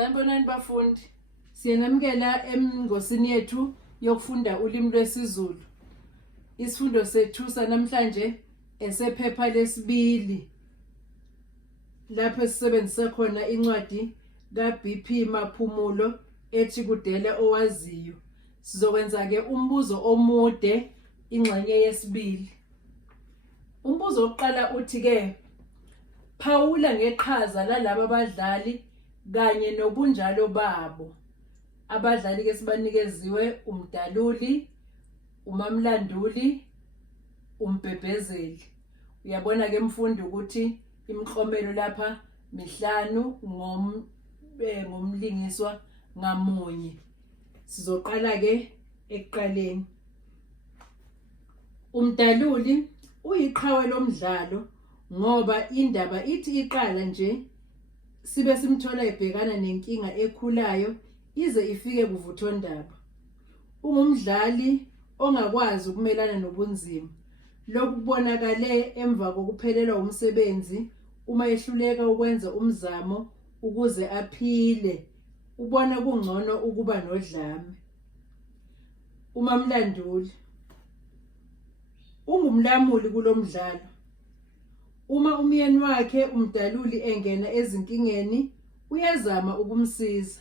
Sanibonani bafundi. Siyanamukela emngosini yethu yokufunda ulimi lwesiZulu. Isifundo sethu sanamhlanje esephepha lesibili. Lapho sisebenzisa khona incwadi kaBP Maphumulo ethi kudele owaziyo. Sizokwenza ke umbuzo omude ingxenye yesibili. Umbuzo oqala uthi ke phawula ngeqhaza lalabo abadlali kanye nobunjalo babo. Abadlali ke sibanikeziwe uMdaluli, uMamlanduli, uMbhebhezeli. Uyabona ke mfundi ukuthi imiklomelo lapha mihlanu ngomlingiswa ngamunye. Sizoqala ke ekuqaleni. uMdaluli uyiqhawe lomdlalo ngoba indaba ithi iqala nje sibe simthola ebhekana nenkinga ekhulayo ize ifike kuvuthondaba. Ungumdlali ongakwazi ukumelana nobunzima. Lokhu kubonakale emva kokuphelelwa umsebenzi uma ehluleka ukwenza umzamo ukuze aphile. Ubona kungcono ukuba nodlame. uMamlanduli ungumlamuli kulomdlalo. Uma umyeni wakhe uMdaluli engena ezinkingeni uyazama ukumsiza.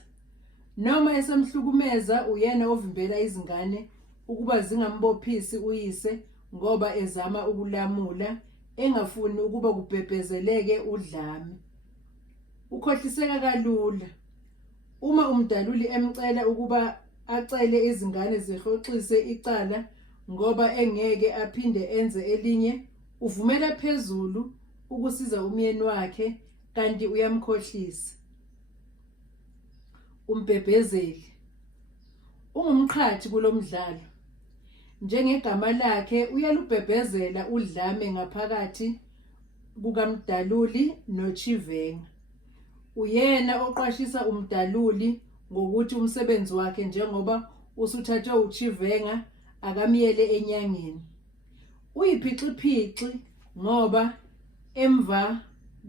Noma esemhlukumeza uyena ovimbela izingane ukuba zingambophisi uyise ngoba ezama ukulamula engafuni ukuba kubhebhezeleke udlame. Ukhohliseka kalula. Uma uMdaluli emcela ukuba acele izingane zihoxise icala ngoba engeke aphinde enze elinye, uvumela phezulu ukusiza umyeni wakhe kanti uyamkhohlisa. uMbhebhezeli ungumqhathi kulomdlalo. Njengegama lakhe uyalubhebhezela udlame ngaphakathi kukaMdaluli noChivenga. Uyena oqashisa uMdaluli ngokuthi umsebenzi wakhe njengoba usuthathwe uChivenga akamyele enyangeni. Uyiphici ngoba emva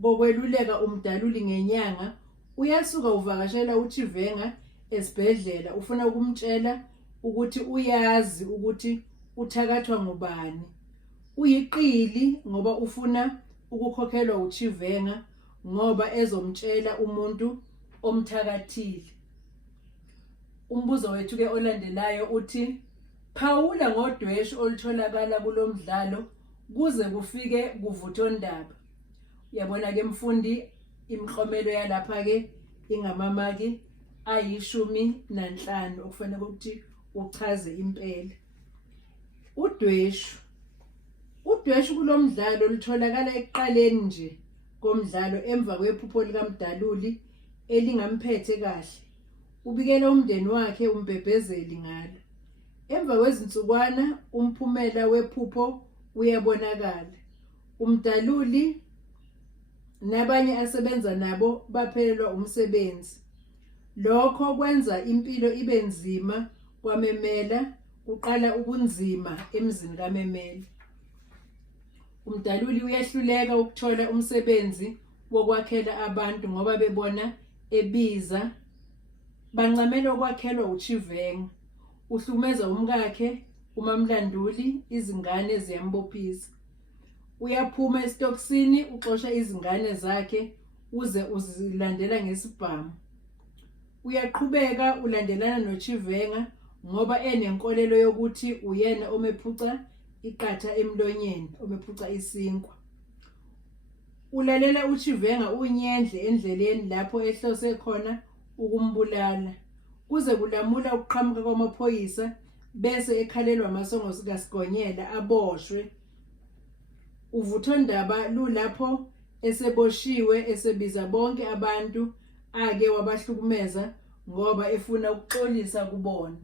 kokweluleka uMdaluli ngenyanga uyasuka uvakashela uChivenga esibhedlela ufuna ukumtshela ukuthi uyazi ukuthi uthakathwa ngubani. Uyiqili ngoba ufuna ukukhokhelwa uChivenga ngoba ezomtshela umuntu omthakathile. Umbuzo wethu ke olandelayo uthi phawula ngodweshu olutholakala kulomdlalo kuze kufike kuvuthondaba. Uyabona ke mfundi imiklomelo yalapha ke ingamamaki 15 okufanele ukuthi uchaze impela. Udweshu kulomdlalo lutholakala ekuqaleni nje komdlalo emva kwephupho likaMdaluli elingamphethe kahle. Ubikela umndeni wakhe uMbhebhezeli ngalo. Emva kwezinsukwana umphumela wephupho uyabonakala. uMdaluli nabanye asebenza nabo baphelelwa umsebenzi. Lokho kwenza impilo ibe nzima kwaMemela. Kuqala ubunzima emzini kaMemela. uMdaluli uyehluleka ukuthola umsebenzi wokwakhela abantu ngoba bebona ebiza. Bancamela ukwakhelwa uChivenga. Uhlukumeza umkakhe uMamlanduli, izingane ziyambophisa. Uyaphuma esitokisini uxosha izingane zakhe uze uzilandela ngesibhamu. Uyaqhubeka ulandelana noChivenga ngoba enenkolelo yokuthi uyena omephuca iqatha emlonyeni, omephuca isinkwa. Ulalela uChivenga unyendle endleleni lapho ehlose khona ukumbulala. Kuze kulamula ukuqhamuka kwamaphoyisa bese ekhalelwa amasongo sikaSigonyela aboshwe. Uvuthondaba lulapho eseboshiwe esebiza bonke abantu ake wabahlukumeza ngoba efuna ukuxolisa kubona.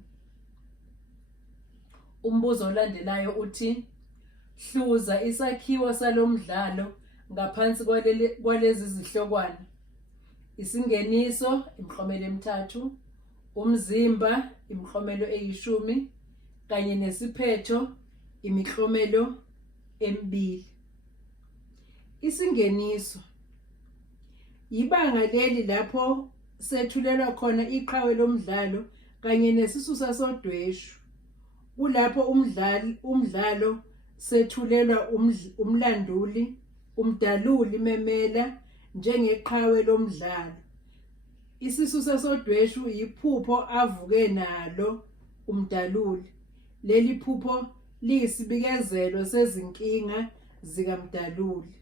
Umbuzo olandelayo uthi hluza isakhiwo salomdlalo ngaphansi kwalezi zihlokwana. Isingeniso imiklomelo emithathu, umzimba imiklomelo 10 kanye nesiphetho imiklomelo 2. Isingeniso ibanga leli lapho sethulelwa khona iqhawe lomdlalo kanye nesisusa sodweshu. Kulapho umdlalo sethulelwa umlanduli, umdaluli memela njengeqhawe lomdlalo. Isisusa sodweshu yiphupho avuke nalo umdaluli. Leli phupho liyisibikezelo sezinkinga zikaMdaluli.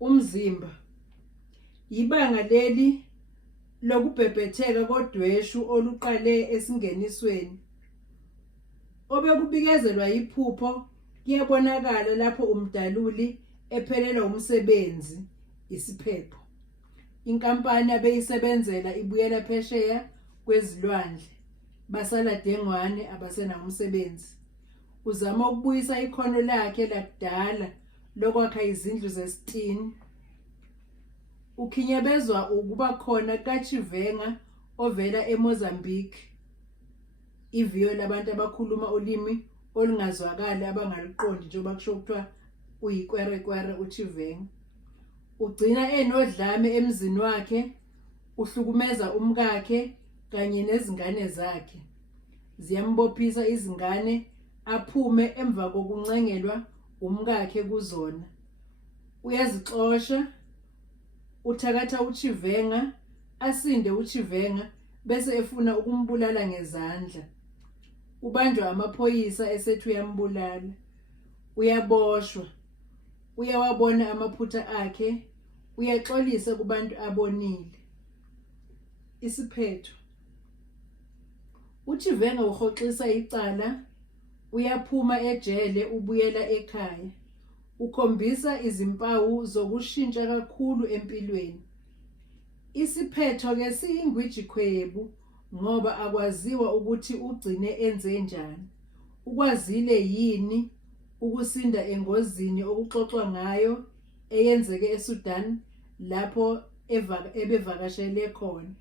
Umzimba ibanga leli lokubhebhetheka kodweshu oluqale esingenisweni. Obekubikezelwa iphupho kuyabonakala lapho umdaluli ephelelwa umsebenzi, isiphepho. Inkampani abeyisebenzela ibuyela phesheya kwezilwandle, basala dengwane abasenawo umsebenzi. Uzama ukubuyisa ikhono lakhe lakudala lokwakha izindlu zesitini. Ukhinyabezwa ukuba khona kaChivenga ovela eMozambique, iviyo labantu abakhuluma ulimi olungazwakali abangaluqondi njengoba kusho kuthiwa uyikwerekwere uChivenga. Ugcina enodlame emzini wakhe, uhlukumeza umkakhe kanye nezingane zakhe. Ziyambophisa izingane aphume emva kokuncengelwa umkakhe kuzona. Uyazixosha, uthakatha uChivenga, asinde uChivenga bese efuna ukumbulala ngezandla. Ubanjwa amaphoyisa esethi uyambulala. Uyaboshwa. Uyawabona amaphutha akhe, uyaxolisa kubantu abonile. Isiphetho. uChivenga uhoxisa icala, uyaphuma ejele ubuyela ekhaya. Ukhombisa izimpawu zokushintsha kakhulu empilweni. Isiphetho ke siyingwijikhwebu ngoba akwaziwa ukuthi ugcine enze njani. Ukwazile yini ukusinda engozini okuxoxwa ngayo eyenzeke eSudan lapho ebevakashele khona.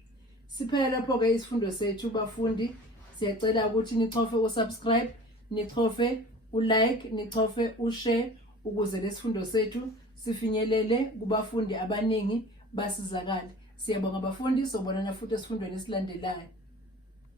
Siphela lapho ke isifundo sethu bafundi. Siyacela ukuthi nichofe usubscribe, nichofe ulike, nichofe ushare ukuze lesifundo sethu sifinyelele kubafundi abaningi basizakale. Siyabonga bafundi, sobonana futhi esifundweni esilandelayo.